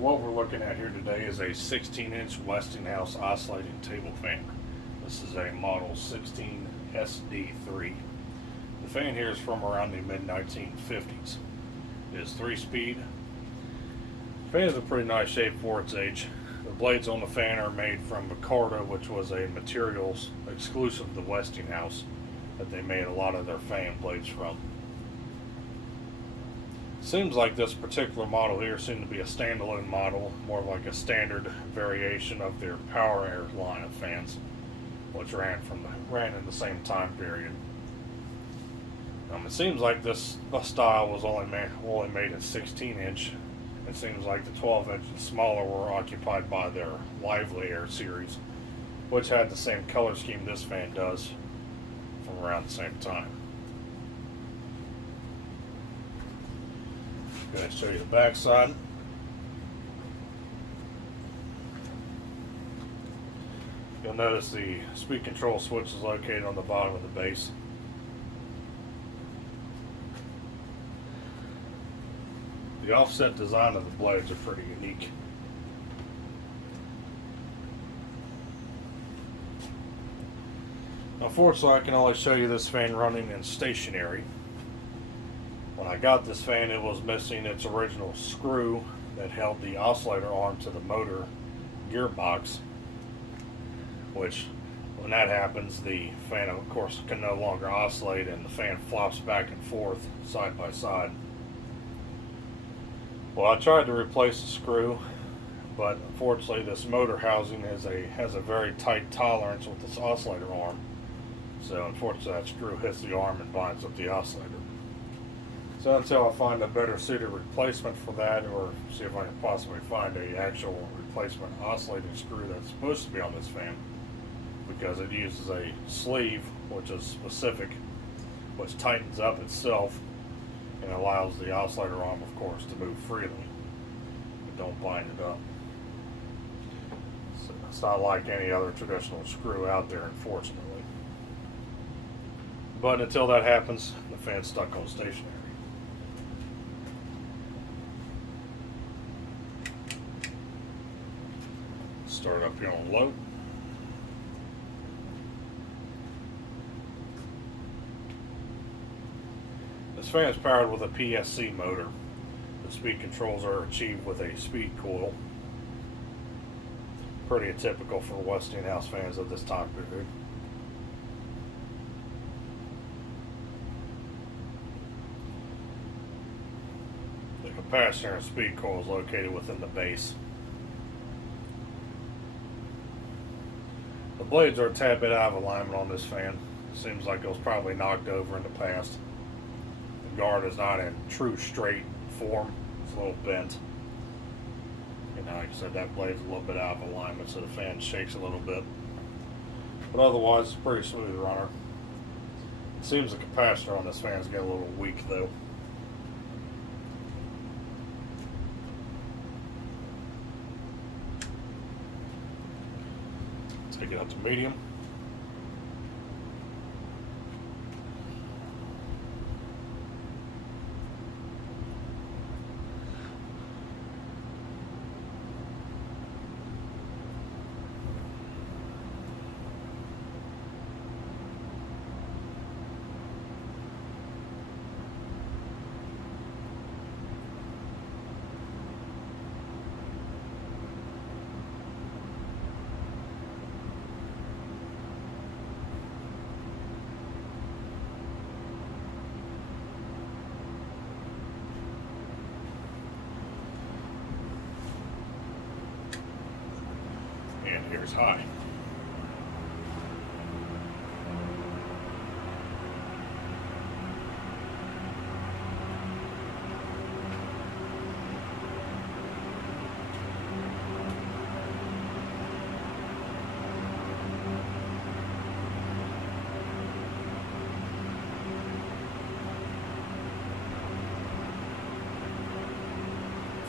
What we're looking at here today is a 16-inch Westinghouse oscillating table fan. This is a model 16SD3. The fan here is from around the mid-1950s. It is 3-speed. The fan is in pretty nice shape for its age. The blades on the fan are made from micarta, which was a materials exclusive to Westinghouse that they made a lot of their fan blades from. Seems like this particular model here seemed to be a standalone model, more like a standard variation of their Power Air line of fans, which ran in the same time period. It seems like this style was only made in 16-inch. It seems like the 12-inch and smaller were occupied by their Lively Air series, which had the same color scheme this fan does from around the same time. I'm going to show you the back side. You'll notice the speed control switch is located on the bottom of the base. The offset design of the blades are pretty unique. Unfortunately, I can only show you this fan running in stationary. When I got this fan, it was missing its original screw that held the oscillator arm to the motor gearbox, which when that happens, the fan of course can no longer oscillate and the fan flops back and forth side by side. Well, I tried to replace the screw, but unfortunately this motor housing has a very tight tolerance with this oscillator arm, so unfortunately that screw hits the arm and binds up the oscillator. So until I find a better suited replacement for that, or see if I can possibly find a actual replacement oscillating screw that's supposed to be on this fan, because it uses a sleeve which is specific, which tightens up itself and allows the oscillator arm, of course, to move freely, but don't bind it up. So it's not like any other traditional screw out there, unfortunately. But until that happens, the fan's stuck on stationary. Start up here on low. This fan is powered with a PSC motor. The speed controls are achieved with a speed coil. Pretty atypical for Westinghouse fans of this time period. The capacitor and speed coil is located within the base. The blades are a tad bit out of alignment on this fan. Seems like it was probably knocked over in the past. The guard is not in true straight form. It's a little bent. Like I said, that blade's a little bit out of alignment, so the fan shakes a little bit. But otherwise, it's a pretty smooth runner. It seems the capacitor on this fan is getting a little weak though. Take it up to medium. And here's high.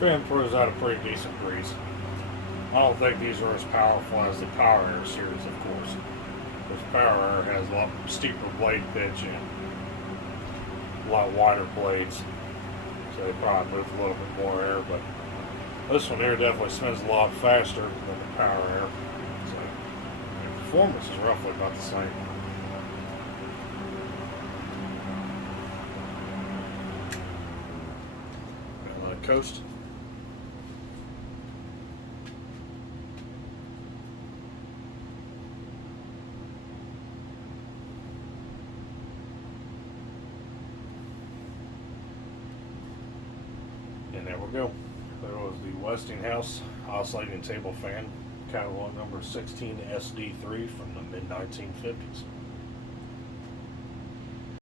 Fan throws out a pretty decent breeze. I don't think these are as powerful as the Power Air series, of course. Because Power Air has a lot steeper blade pitch and a lot wider blades, so they probably move a little bit more air, but This one here definitely spins a lot faster than the Power Air. So the performance is roughly about the same. Let it coast. And there we go. There was the Westinghouse Oscillating Table Fan, catalog number 16SD3 from the mid-1950s.